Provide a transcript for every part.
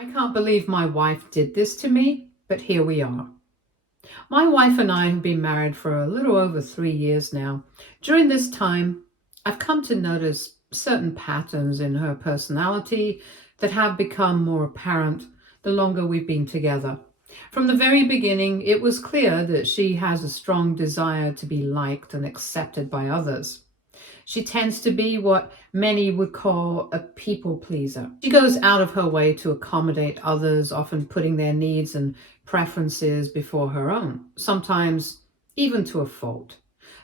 I can't believe my wife did this to me, but here we are. My wife and I have been married for a little over 3 years now. During this time, I've come to notice certain patterns in her personality that have become more apparent the longer we've been together. From the very beginning, it was clear that she has a strong desire to be liked and accepted by others. She tends to be what many would call a people pleaser. She goes out of her way to accommodate others, often putting their needs and preferences before her own, sometimes even to a fault.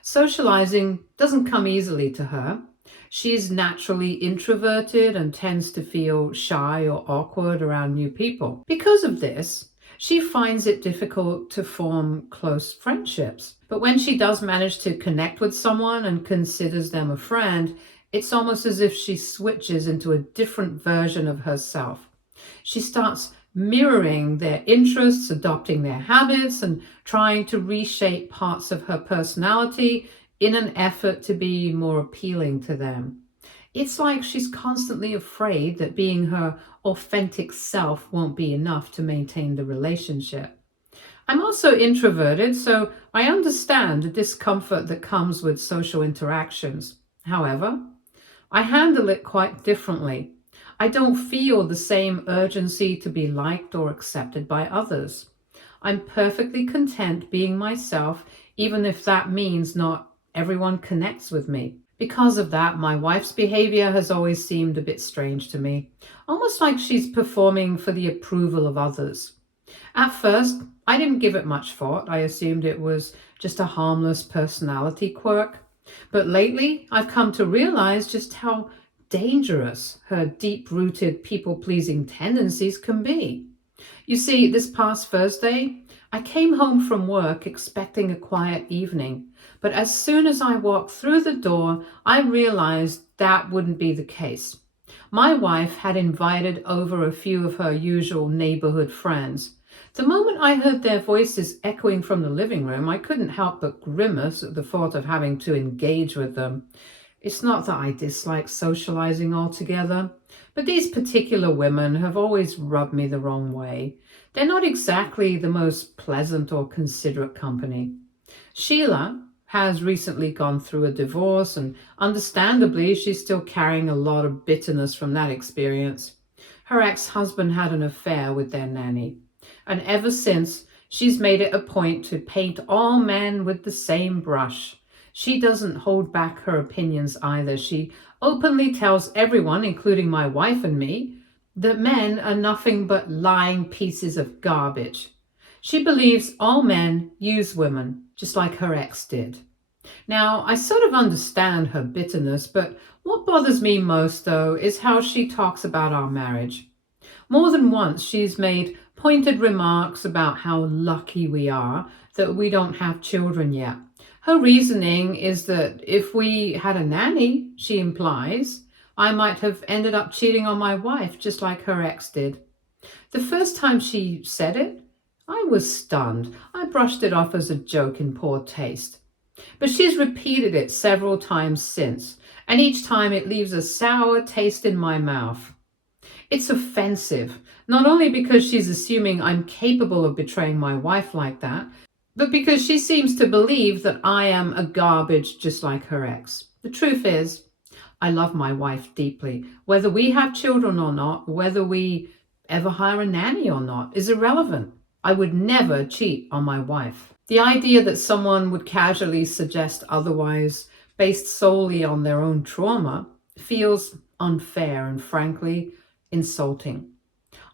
Socializing doesn't come easily to her. She's naturally introverted and tends to feel shy or awkward around new people. Because of this, she finds it difficult to form close friendships. But when she does manage to connect with someone and considers them a friend, it's almost as if she switches into a different version of herself. She starts mirroring their interests, adopting their habits, and trying to reshape parts of her personality in an effort to be more appealing to them. It's like she's constantly afraid that being her authentic self won't be enough to maintain the relationship. I'm also introverted, so I understand the discomfort that comes with social interactions. However, I handle it quite differently. I don't feel the same urgency to be liked or accepted by others. I'm perfectly content being myself, even if that means not everyone connects with me. Because of that, my wife's behavior has always seemed a bit strange to me, almost like she's performing for the approval of others. At first, I didn't give it much thought. I assumed it was just a harmless personality quirk. But lately, I've come to realize just how dangerous her deep-rooted people-pleasing tendencies can be. You see, this past Thursday, I came home from work expecting a quiet evening, but as soon as I walked through the door, I realized that wouldn't be the case. My wife had invited over a few of her usual neighborhood friends. The moment I heard their voices echoing from the living room, I couldn't help but grimace at the thought of having to engage with them. It's not that I dislike socializing altogether, but these particular women have always rubbed me the wrong way. They're not exactly the most pleasant or considerate company. Sheila has recently gone through a divorce, and understandably, she's still carrying a lot of bitterness from that experience. Her ex-husband had an affair with their nanny, and ever since, she's made it a point to paint all men with the same brush. She doesn't hold back her opinions either. She openly tells everyone, including my wife and me, that men are nothing but lying pieces of garbage. She believes all men use women, just like her ex did. Now, I sort of understand her bitterness, but what bothers me most, though, is how she talks about our marriage. More than once, she's made pointed remarks about how lucky we are that we don't have children yet. Her reasoning is that if we had a nanny, she implies, I might have ended up cheating on my wife just like her ex did. The first time she said it, I was stunned. I brushed it off as a joke in poor taste. But she's repeated it several times since, and each time it leaves a sour taste in my mouth. It's offensive, not only because she's assuming I'm capable of betraying my wife like that, but because she seems to believe that I am a garbage just like her ex. The truth is, I love my wife deeply. Whether we have children or not, whether we ever hire a nanny or not, is irrelevant. I would never cheat on my wife. The idea that someone would casually suggest otherwise, based solely on their own trauma, feels unfair and frankly insulting.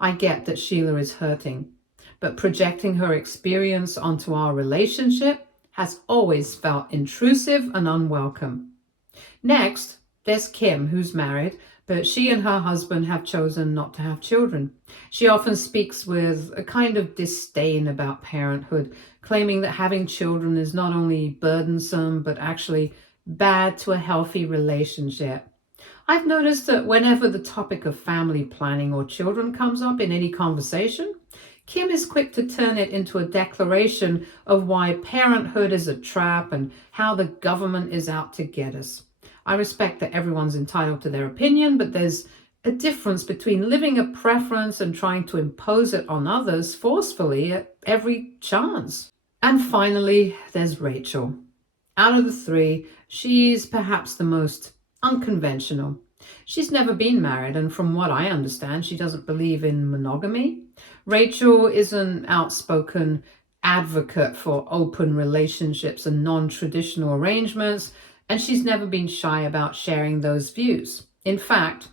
I get that Sheila is hurting, but projecting her experience onto our relationship has always felt intrusive and unwelcome. Next, there's Kim, who's married, but she and her husband have chosen not to have children. She often speaks with a kind of disdain about parenthood, claiming that having children is not only burdensome, but actually bad to a healthy relationship. I've noticed that whenever the topic of family planning or children comes up in any conversation, Kim is quick to turn it into a declaration of why parenthood is a trap and how the government is out to get us. I respect that everyone's entitled to their opinion, but there's a difference between living a preference and trying to impose it on others forcefully at every chance. And finally, there's Rachel. Out of the three, she's perhaps the most unconventional. She's never been married, and from what I understand, she doesn't believe in monogamy. Rachel is an outspoken advocate for open relationships and non traditional arrangements, and she's never been shy about sharing those views. In fact,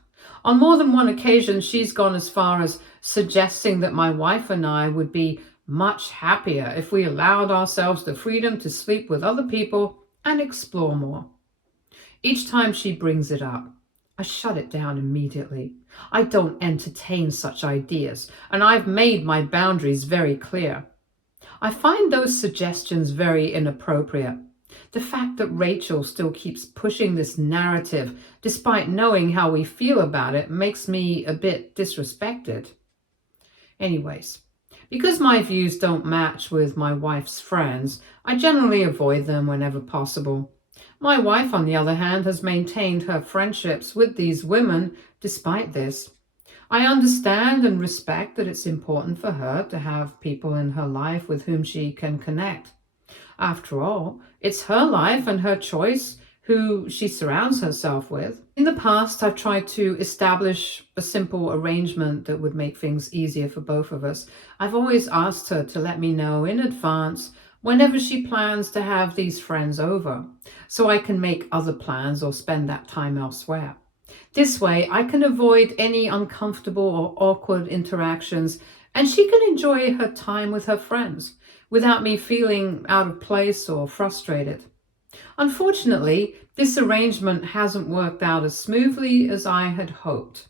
on more than one occasion, she's gone as far as suggesting that my wife and I would be much happier if we allowed ourselves the freedom to sleep with other people and explore more. Each time she brings it up, I shut it down immediately. I don't entertain such ideas, and I've made my boundaries very clear. I find those suggestions very inappropriate. The fact that Rachel still keeps pushing this narrative, despite knowing how we feel about it, makes me a bit disrespected. Anyways, because my views don't match with my wife's friends, I generally avoid them whenever possible. My wife, on the other hand, has maintained her friendships with these women despite this. I understand and respect that it's important for her to have people in her life with whom she can connect. After all, it's her life and her choice who she surrounds herself with. In the past, I've tried to establish a simple arrangement that would make things easier for both of us. I've always asked her to let me know in advance whenever she plans to have these friends over, so I can make other plans or spend that time elsewhere. This way, I can avoid any uncomfortable or awkward interactions, and she can enjoy her time with her friends without me feeling out of place or frustrated. Unfortunately, this arrangement hasn't worked out as smoothly as I had hoped.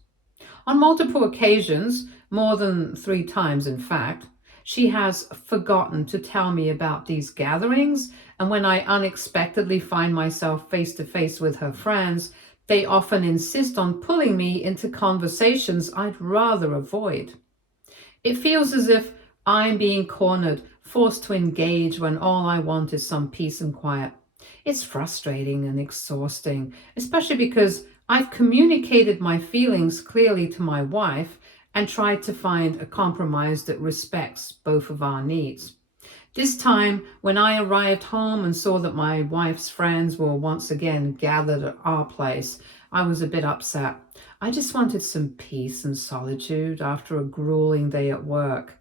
On multiple occasions, more than 3 times in fact, she has forgotten to tell me about these gatherings, and when I unexpectedly find myself face to face with her friends, they often insist on pulling me into conversations I'd rather avoid. It feels as if I'm being cornered, forced to engage when all I want is some peace and quiet. It's frustrating and exhausting, especially because I've communicated my feelings clearly to my wife and tried to find a compromise that respects both of our needs. This time, when I arrived home and saw that my wife's friends were once again gathered at our place, I was a bit upset. I just wanted some peace and solitude after a grueling day at work.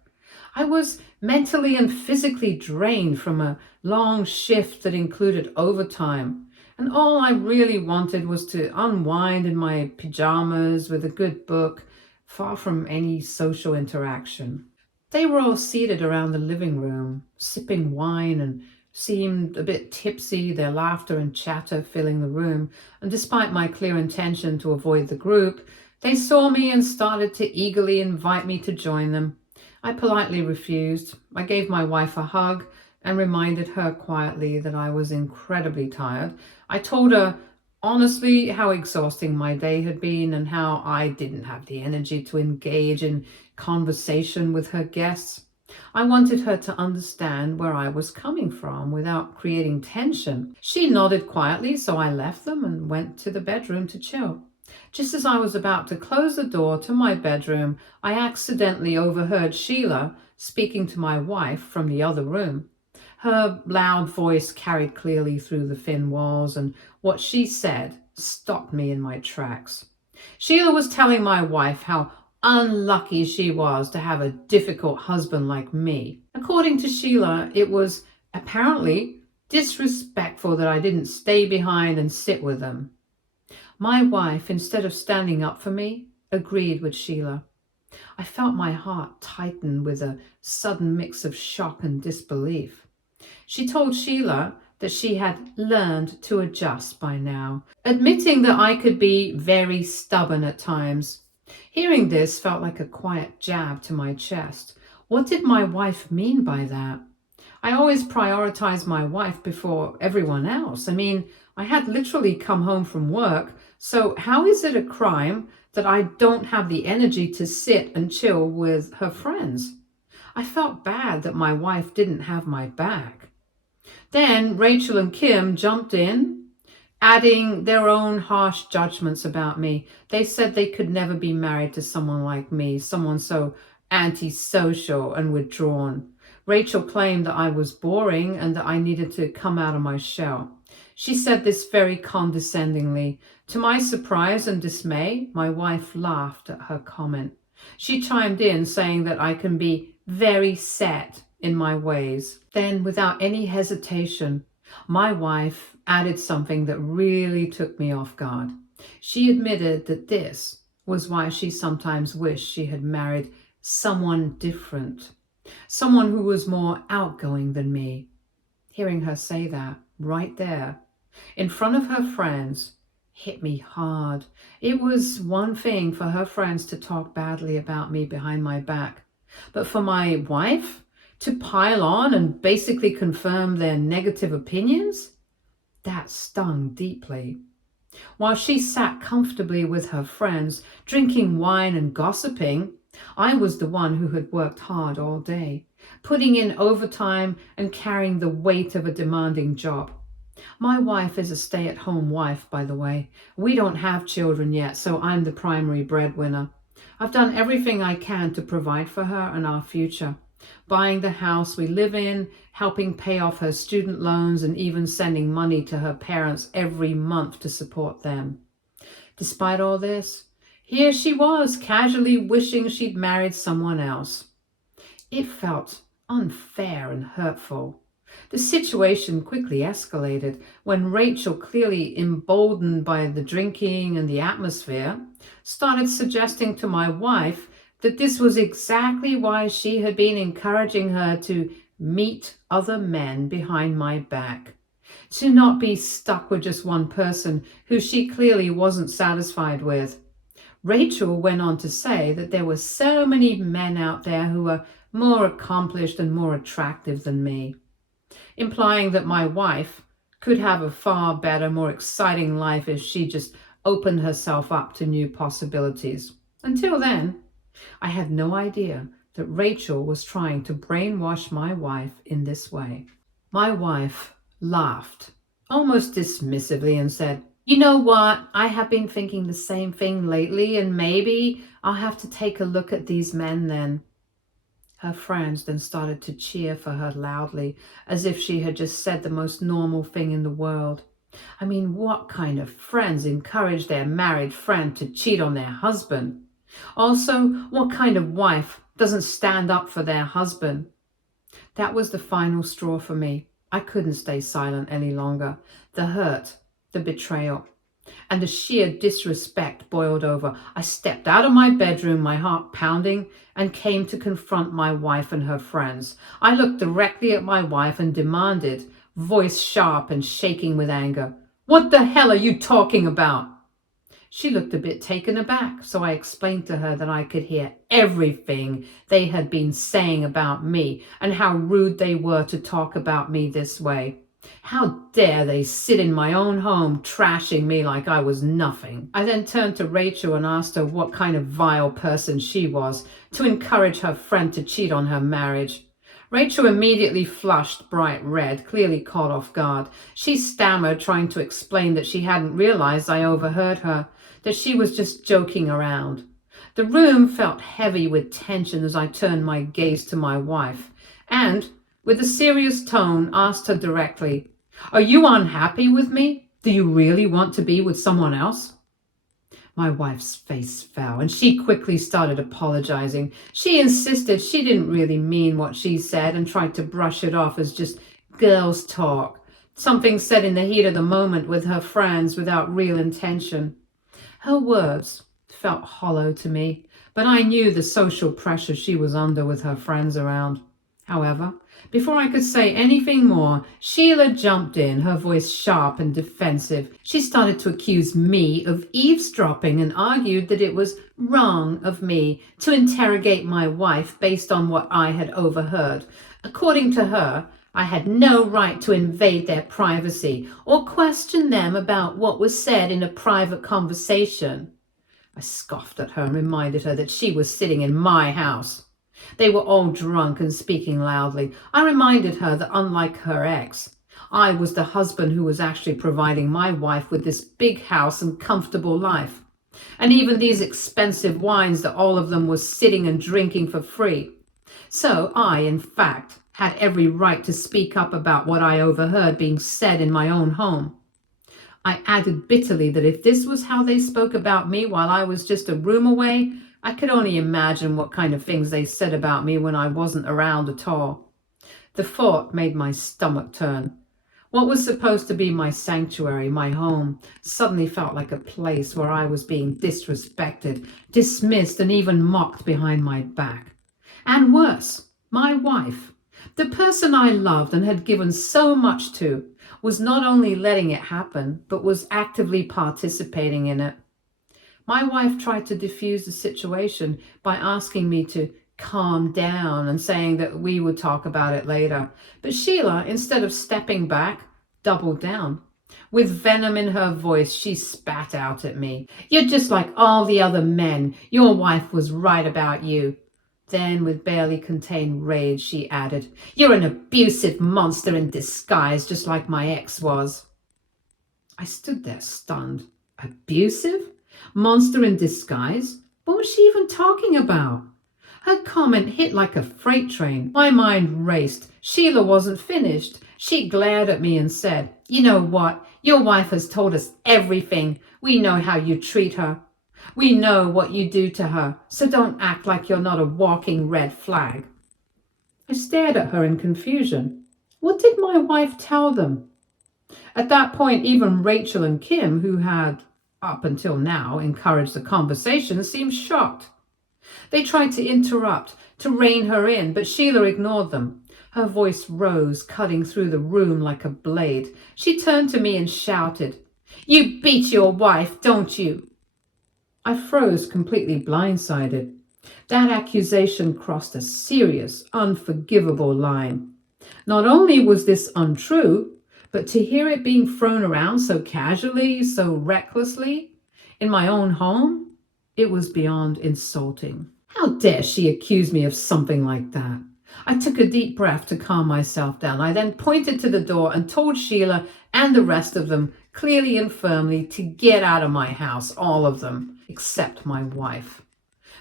I was mentally and physically drained from a long shift that included overtime, and all I really wanted was to unwind in my pajamas with a good book, far from any social interaction. They were all seated around the living room, sipping wine and seemed a bit tipsy, their laughter and chatter filling the room, and despite my clear intention to avoid the group, they saw me and started to eagerly invite me to join them. I politely refused. I gave my wife a hug and reminded her quietly that I was incredibly tired. I told her honestly how exhausting my day had been and how I didn't have the energy to engage in conversation with her guests. I wanted her to understand where I was coming from without creating tension. She nodded quietly, so I left them and went to the bedroom to chill. Just as I was about to close the door to my bedroom, I accidentally overheard Sheila speaking to my wife from the other room. Her loud voice carried clearly through the thin walls, and what she said stopped me in my tracks. Sheila was telling my wife how unlucky she was to have a difficult husband like me. According to Sheila, it was apparently disrespectful that I didn't stay behind and sit with them. My wife, instead of standing up for me, agreed with Sheila. I felt my heart tighten with a sudden mix of shock and disbelief. She told Sheila that she had learned to adjust by now, admitting that I could be very stubborn at times. Hearing this felt like a quiet jab to my chest. What did my wife mean by that? I always prioritize my wife before everyone else. I had literally come home from work, so how is it a crime that I don't have the energy to sit and chill with her friends? I felt bad that my wife didn't have my back. Then Rachel and Kim jumped in, adding their own harsh judgments about me. They said they could never be married to someone like me, someone so antisocial and withdrawn. Rachel claimed that I was boring and that I needed to come out of my shell. She said this very condescendingly. To my surprise and dismay, my wife laughed at her comment. She chimed in, saying that I can be very set in my ways. Then, without any hesitation, my wife added something that really took me off guard. She admitted that this was why she sometimes wished she had married someone different, someone who was more outgoing than me. Hearing her say that right there, in front of her friends, hit me hard. It was one thing for her friends to talk badly about me behind my back, but for my wife to pile on and basically confirm their negative opinions, that stung deeply. While she sat comfortably with her friends, drinking wine and gossiping, I was the one who had worked hard all day, putting in overtime and carrying the weight of a demanding job. My wife is a stay-at-home wife, by the way. We don't have children yet, so I'm the primary breadwinner. I've done everything I can to provide for her and our future, buying the house we live in, helping pay off her student loans, and even sending money to her parents every month to support them. Despite all this, here she was, casually wishing she'd married someone else. It felt unfair and hurtful. The situation quickly escalated when Rachel, clearly emboldened by the drinking and the atmosphere, started suggesting to my wife that this was exactly why she had been encouraging her to meet other men behind my back, to not be stuck with just one person who she clearly wasn't satisfied with. Rachel went on to say that there were so many men out there who were more accomplished and more attractive than me, implying that my wife could have a far better, more exciting life if she just opened herself up to new possibilities. Until then, I had no idea that Rachel was trying to brainwash my wife in this way. My wife laughed, almost dismissively, and said, "You know what? I have been thinking the same thing lately, and maybe I'll have to take a look at these men then." Her friends then started to cheer for her loudly, as if she had just said the most normal thing in the world. I mean, what kind of friends encourage their married friend to cheat on their husband? Also, what kind of wife doesn't stand up for their husband? That was the final straw for me. I couldn't stay silent any longer. The hurt, the betrayal, and the sheer disrespect boiled over. I stepped out of my bedroom, my heart pounding, and came to confront my wife and her friends. I looked directly at my wife and demanded, voice sharp and shaking with anger, "What the hell are you talking about?" She looked a bit taken aback, so I explained to her that I could hear everything they had been saying about me and how rude they were to talk about me this way. How dare they sit in my own home trashing me like I was nothing. I then turned to Rachel and asked her what kind of vile person she was to encourage her friend to cheat on her marriage. Rachel immediately flushed bright red, clearly caught off guard. She stammered, trying to explain that she hadn't realized I overheard her, that she was just joking around. The room felt heavy with tension as I turned my gaze to my wife and, with a serious tone, asked her directly, "Are you unhappy with me? Do you really want to be with someone else?" My wife's face fell, and she quickly started apologizing. She insisted she didn't really mean what she said and tried to brush it off as just girls' talk, something said in the heat of the moment with her friends without real intention. Her words felt hollow to me, but I knew the social pressure she was under with her friends around. However, before I could say anything more, Sheila jumped in, her voice sharp and defensive. She started to accuse me of eavesdropping and argued that it was wrong of me to interrogate my wife based on what I had overheard. According to her, I had no right to invade their privacy or question them about what was said in a private conversation. I scoffed at her and reminded her that she was sitting in my house. They were all drunk and speaking loudly. I reminded her that unlike her ex, I was the husband who was actually providing my wife with this big house and comfortable life. And even these expensive wines that all of them was sitting and drinking for free. So I, in fact, had every right to speak up about what I overheard being said in my own home. I added bitterly that if this was how they spoke about me while I was just a room away, I could only imagine what kind of things they said about me when I wasn't around at all. The thought made my stomach turn. What was supposed to be my sanctuary, my home, suddenly felt like a place where I was being disrespected, dismissed, and even mocked behind my back. And worse, my wife, the person I loved and had given so much to, was not only letting it happen, but was actively participating in it. My wife tried to diffuse the situation by asking me to calm down and saying that we would talk about it later. But Sheila, instead of stepping back, doubled down. With venom in her voice, she spat out at me. "You're just like all the other men. Your wife was right about you." Then, with barely contained rage, she added, "You're an abusive monster in disguise, just like my ex was." I stood there stunned. Abusive? Monster in disguise? What was she even talking about? Her comment hit like a freight train. My mind raced. Sheila wasn't finished. She glared at me and said, "You know what? Your wife has told us everything. We know how you treat her. We know what you do to her, so don't act like you're not a walking red flag." I stared at her in confusion. What did my wife tell them? At that point, even Rachel and Kim, who had, up until now, encouraged the conversation, seemed shocked. They tried to interrupt, to rein her in, but Sheila ignored them. Her voice rose, cutting through the room like a blade. She turned to me and shouted, "You beat your wife, don't you?" I froze, completely blindsided. That accusation crossed a serious, unforgivable line. Not only was this untrue, but to hear it being thrown around so casually, so recklessly, in my own home, it was beyond insulting. How dare she accuse me of something like that? I took a deep breath to calm myself down. I then pointed to the door and told Sheila and the rest of them, clearly and firmly, to get out of my house, all of them, except my wife.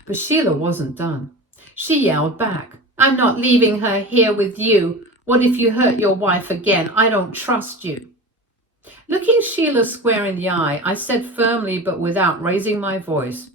But Sheila wasn't done. She yelled back, "I'm not leaving her here with you. What if you hurt your wife again? I don't trust you." Looking Sheila square in the eye, I said firmly but without raising my voice,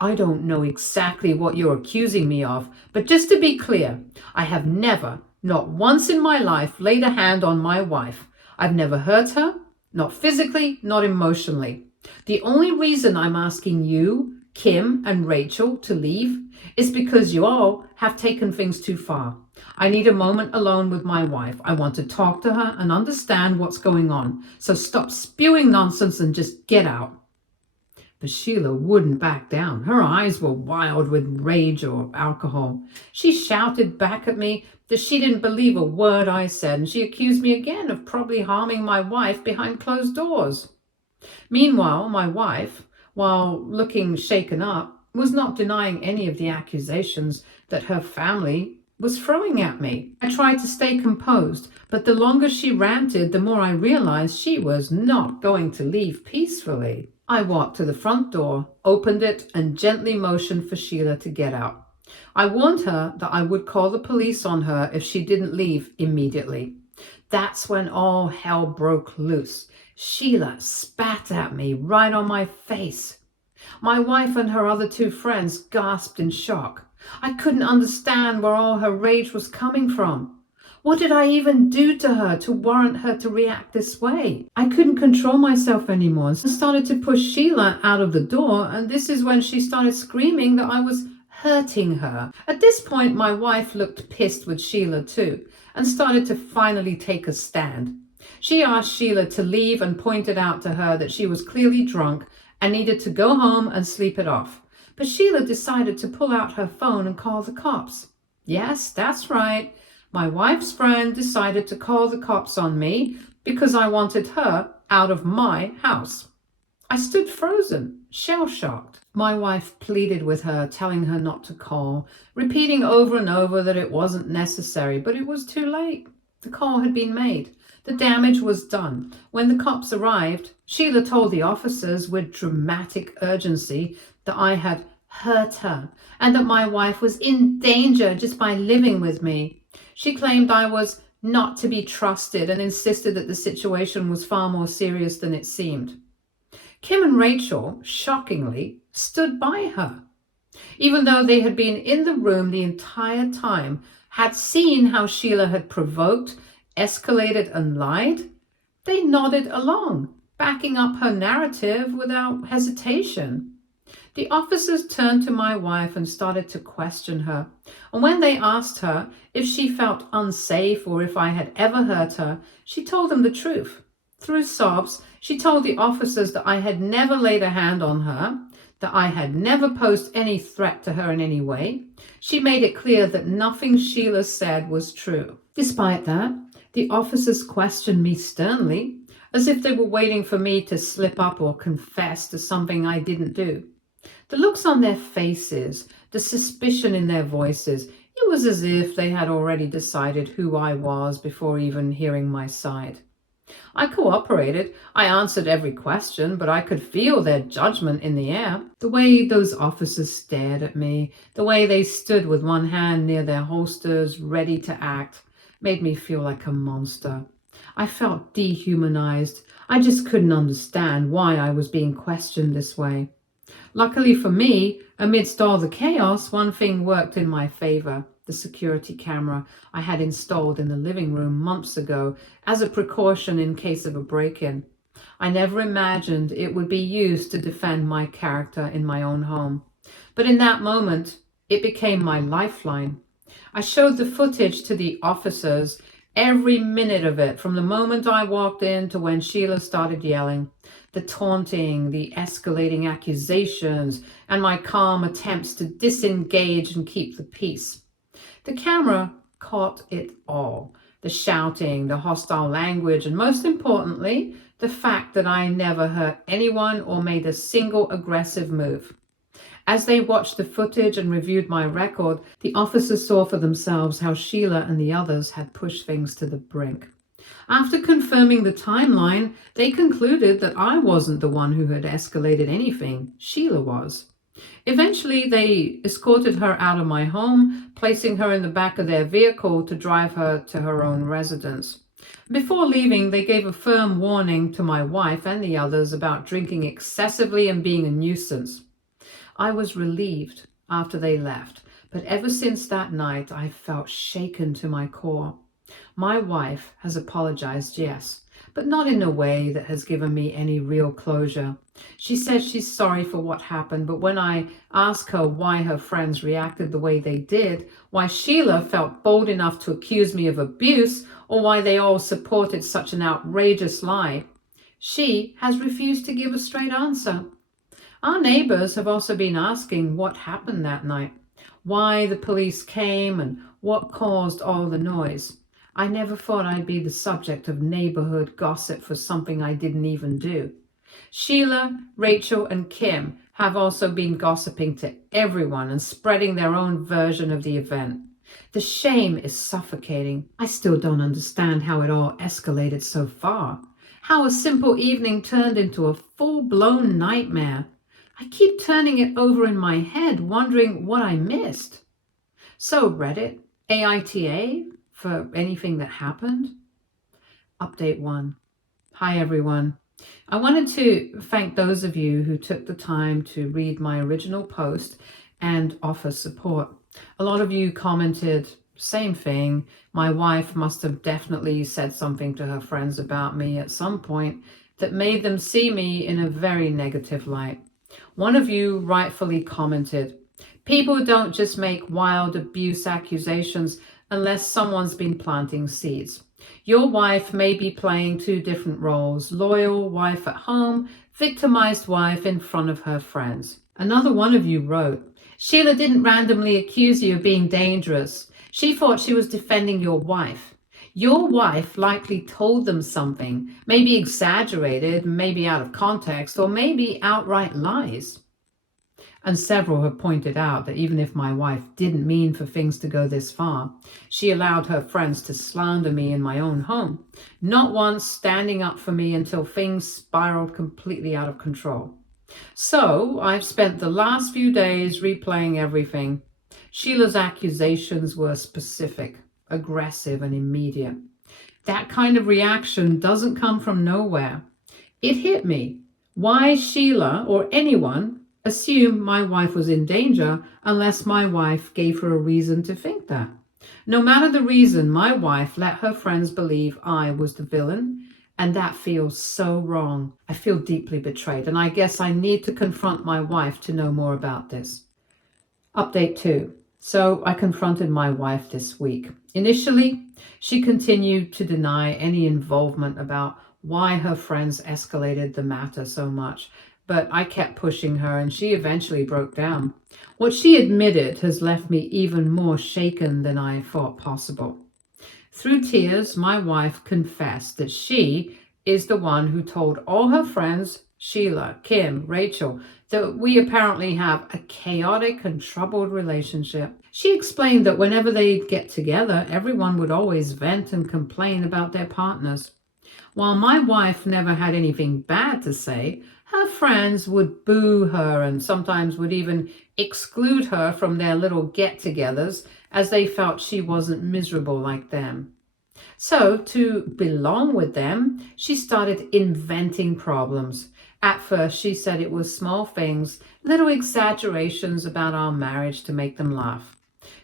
"I don't know exactly what you're accusing me of, but just to be clear, I have never, not once in my life, laid a hand on my wife. I've never hurt her, not physically, not emotionally. The only reason I'm asking you, Kim and Rachel, to leave is because you all have taken things too far. I need a moment alone with my wife. I want to talk to her and understand what's going on. So stop spewing nonsense and just get out." But Sheila wouldn't back down. Her eyes were wild with rage or alcohol. She shouted back at me that she didn't believe a word I said, and she accused me again of probably harming my wife behind closed doors. Meanwhile, my wife, while looking shaken up, was not denying any of the accusations that her family was throwing at me. I tried to stay composed, but the longer she ranted, the more I realized she was not going to leave peacefully. I walked to the front door, opened it, and gently motioned for Sheila to get out. I warned her that I would call the police on her if she didn't leave immediately. That's when all hell broke loose. Sheila spat at me right on my face. My wife and her other two friends gasped in shock. I couldn't understand where all her rage was coming from. What did I even do to her to warrant her to react this way? I couldn't control myself anymore and started to push Sheila out of the door, and this is when she started screaming that I was hurting her. At this point, my wife looked pissed with Sheila too and started to finally take a stand. She asked Sheila to leave and pointed out to her that she was clearly drunk and needed to go home and sleep it off. But Sheila decided to pull out her phone and call the cops. Yes, that's right. My wife's friend decided to call the cops on me because I wanted her out of my house. I stood frozen, shell-shocked. My wife pleaded with her, telling her not to call, repeating over and over that it wasn't necessary, but it was too late. The call had been made. The damage was done. When the cops arrived, Sheila told the officers with dramatic urgency that I had hurt her and that my wife was in danger just by living with me. She claimed I was not to be trusted and insisted that the situation was far more serious than it seemed. Kim and Rachel, shockingly, stood by her. Even though they had been in the room the entire time, had seen how Sheila had provoked, escalated, and lied, they nodded along, backing up her narrative without hesitation. The officers turned to my wife and started to question her. And when they asked her if she felt unsafe or if I had ever hurt her, she told them the truth. Through sobs, she told the officers that I had never laid a hand on her, that I had never posed any threat to her in any way. She made it clear that nothing Sheila said was true. Despite that, the officers questioned me sternly, as if they were waiting for me to slip up or confess to something I didn't do. The looks on their faces, the suspicion in their voices, it was as if they had already decided who I was before even hearing my side. I cooperated. I answered every question, but I could feel their judgment in the air. The way those officers stared at me, the way they stood with one hand near their holsters, ready to act, made me feel like a monster. I felt dehumanized. I just couldn't understand why I was being questioned this way. Luckily for me, amidst all the chaos, one thing worked in my favor: the security camera I had installed in the living room months ago as a precaution in case of a break-in. I never imagined it would be used to defend my character in my own home. But in that moment, it became my lifeline. I showed the footage to the officers, every minute of it, from the moment I walked in to when Sheila started yelling. The taunting, the escalating accusations, and my calm attempts to disengage and keep the peace. The camera caught it all. The shouting, the hostile language, and most importantly, the fact that I never hurt anyone or made a single aggressive move. As they watched the footage and reviewed my record, the officers saw for themselves how Sheila and the others had pushed things to the brink. After confirming the timeline, they concluded that I wasn't the one who had escalated anything. Sheila was. Eventually, they escorted her out of my home, placing her in the back of their vehicle to drive her to her own residence. Before leaving, they gave a firm warning to my wife and the others about drinking excessively and being a nuisance. I was relieved after they left, but ever since that night, I felt shaken to my core. My wife has apologized, yes, but not in a way that has given me any real closure. She says she's sorry for what happened, but when I ask her why her friends reacted the way they did, why Sheila felt bold enough to accuse me of abuse, or why they all supported such an outrageous lie, she has refused to give a straight answer. Our neighbors have also been asking what happened that night, why the police came, and what caused all the noise. I never thought I'd be the subject of neighborhood gossip for something I didn't even do. Sheila, Rachel, and Kim have also been gossiping to everyone and spreading their own version of the event. The shame is suffocating. I still don't understand how it all escalated so far, how a simple evening turned into a full-blown nightmare. I keep turning it over in my head, wondering what I missed. So Reddit, AITA, for anything that happened? Update 1. Hi everyone. I wanted to thank those of you who took the time to read my original post and offer support. A lot of you commented, same thing. My wife must have definitely said something to her friends about me at some point that made them see me in a very negative light. One of you rightfully commented, people don't just make wild abuse accusations unless someone's been planting seeds. Your wife may be playing two different roles: loyal wife at home, victimized wife in front of her friends. Another one of you wrote, Sheila didn't randomly accuse you of being dangerous. She thought she was defending your wife. Your wife likely told them something, maybe exaggerated, maybe out of context, or maybe outright lies. And several have pointed out that even if my wife didn't mean for things to go this far, she allowed her friends to slander me in my own home, not once standing up for me until things spiraled completely out of control. So I've spent the last few days replaying everything. Sheila's accusations were specific, aggressive, and immediate. That kind of reaction doesn't come from nowhere. It hit me. Why Sheila or anyone assumed my wife was in danger unless my wife gave her a reason to think that. No matter the reason, my wife let her friends believe I was the villain, and that feels so wrong. I feel deeply betrayed, and I guess I need to confront my wife to know more about this. Update 2. So I confronted my wife this week. Initially, she continued to deny any involvement about why her friends escalated the matter so much, but I kept pushing her and she eventually broke down. What she admitted has left me even more shaken than I thought possible. Through tears, my wife confessed that she is the one who told all her friends, Sheila, Kim, Rachel, that we apparently have a chaotic and troubled relationship. She explained that whenever they'd get together, everyone would always vent and complain about their partners. While my wife never had anything bad to say, her friends would boo her and sometimes would even exclude her from their little get-togethers as they felt she wasn't miserable like them. So, to belong with them, she started inventing problems. At first, she said it was small things, little exaggerations about our marriage to make them laugh,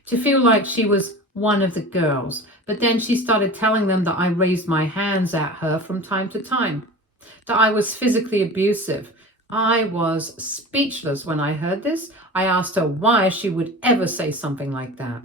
to feel like she was one of the girls. But then she started telling them that I raised my hands at her from time to time, that I was physically abusive. I was speechless when I heard this. I asked her why she would ever say something like that.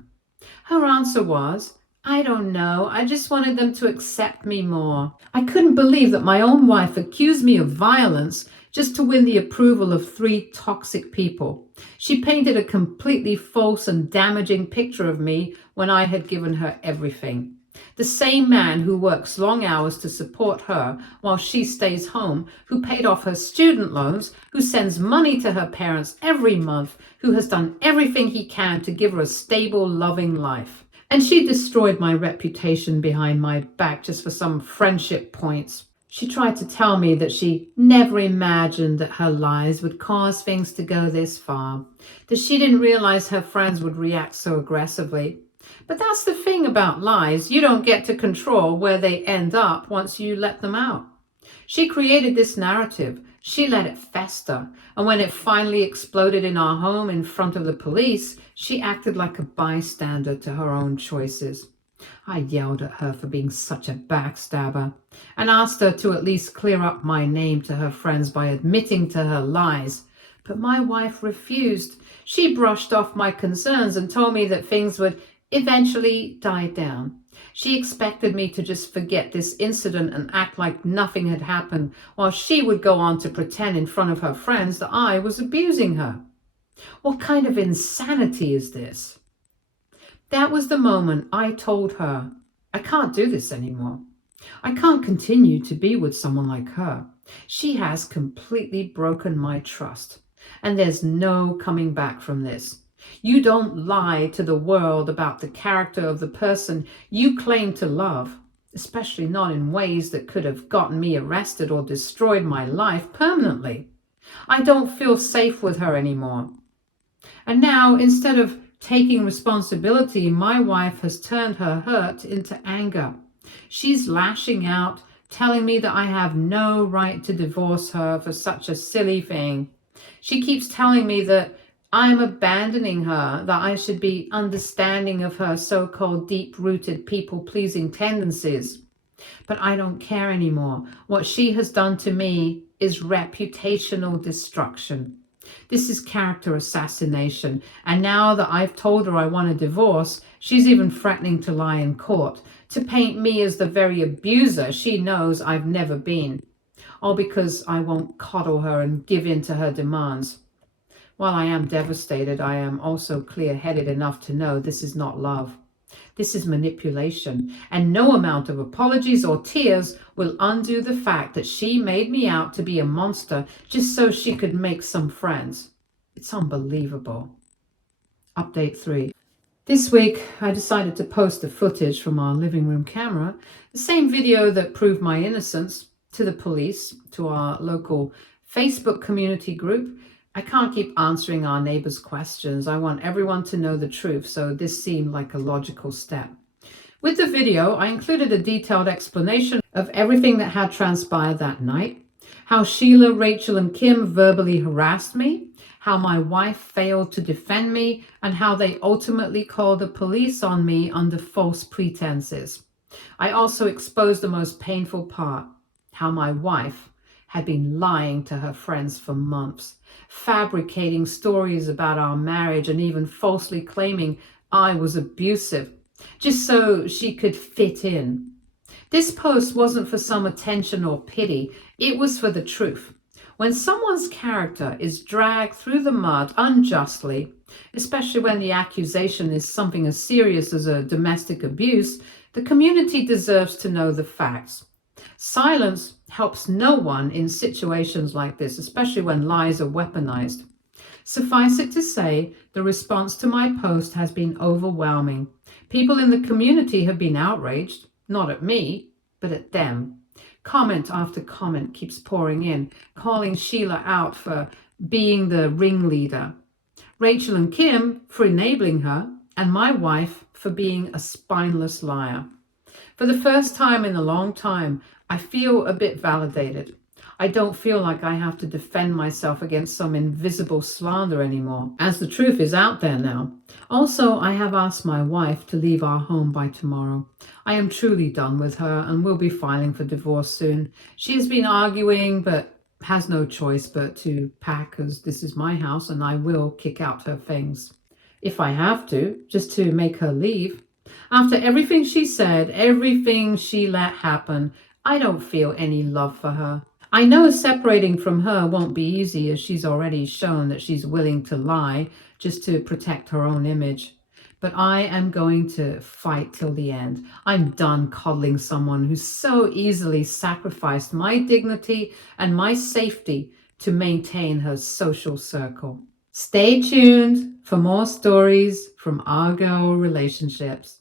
Her answer was, I don't know. I just wanted them to accept me more. I couldn't believe that my own wife accused me of violence just to win the approval of 3 toxic people. She painted a completely false and damaging picture of me when I had given her everything. The same man who works long hours to support her while she stays home, who paid off her student loans, who sends money to her parents every month, who has done everything he can to give her a stable, loving life. And she destroyed my reputation behind my back just for some friendship points. She tried to tell me that she never imagined that her lies would cause things to go this far, that she didn't realize her friends would react so aggressively. But that's the thing about lies. You don't get to control where they end up once you let them out. She created this narrative. She let it fester. And when it finally exploded in our home in front of the police, she acted like a bystander to her own choices. I yelled at her for being such a backstabber and asked her to at least clear up my name to her friends by admitting to her lies. But my wife refused. She brushed off my concerns and told me that things would eventually die down. She expected me to just forget this incident and act like nothing had happened, while she would go on to pretend in front of her friends that I was abusing her. What kind of insanity is this? That was the moment I told her, I can't do this anymore. I can't continue to be with someone like her. She has completely broken my trust, and there's no coming back from this. You don't lie to the world about the character of the person you claim to love, especially not in ways that could have gotten me arrested or destroyed my life permanently. I don't feel safe with her anymore. And now, instead of taking responsibility, my wife has turned her hurt into anger. She's lashing out, telling me that I have no right to divorce her for such a silly thing. She keeps telling me that I'm abandoning her, that I should be understanding of her so-called deep-rooted people-pleasing tendencies. But I don't care anymore. What she has done to me is reputational destruction. This is character assassination. And now that I've told her I want a divorce, she's even threatening to lie in court, to paint me as the very abuser she knows I've never been. All because I won't coddle her and give in to her demands. While I am devastated, I am also clear-headed enough to know this is not love. This is manipulation, and no amount of apologies or tears will undo the fact that she made me out to be a monster just so she could make some friends. It's It's unbelievable. Update 3. This week, I decided to post the footage from our living room camera, the same video that proved my innocence, to the police, to our local Facebook community group. I can't keep answering our neighbors' questions. I want everyone to know the truth, so this seemed like a logical step. With the video, I included a detailed explanation of everything that had transpired that night, how Sheila, Rachel, and Kim verbally harassed me, how my wife failed to defend me, and how they ultimately called the police on me under false pretenses. I also exposed the most painful part, how my wife had been lying to her friends for months, fabricating stories about our marriage and even falsely claiming I was abusive, just so she could fit in. This post wasn't for some attention or pity, it was for the truth. When someone's character is dragged through the mud unjustly, especially when the accusation is something as serious as a domestic abuse, the community deserves to know the facts. Silence helps no one in situations like this, especially when lies are weaponized. Suffice it to say, the response to my post has been overwhelming. People in the community have been outraged, not at me, but at them. Comment after comment keeps pouring in, calling Sheila out for being the ringleader, Rachel and Kim for enabling her, and my wife for being a spineless liar. For the first time in a long time, I feel a bit validated. I don't feel like I have to defend myself against some invisible slander anymore, as the truth is out there now. Also, I have asked my wife to leave our home by tomorrow. I am truly done with her and will be filing for divorce soon. She has been arguing, but has no choice but to pack, as this is my house and I will kick out her things. If I have to, just to make her leave. After everything she said, everything she let happen, I don't feel any love for her. I know separating from her won't be easy, as she's already shown that she's willing to lie just to protect her own image. But I am going to fight till the end. I'm done coddling someone who so easily sacrificed my dignity and my safety to maintain her social circle. Stay tuned for more stories from our girl relationships.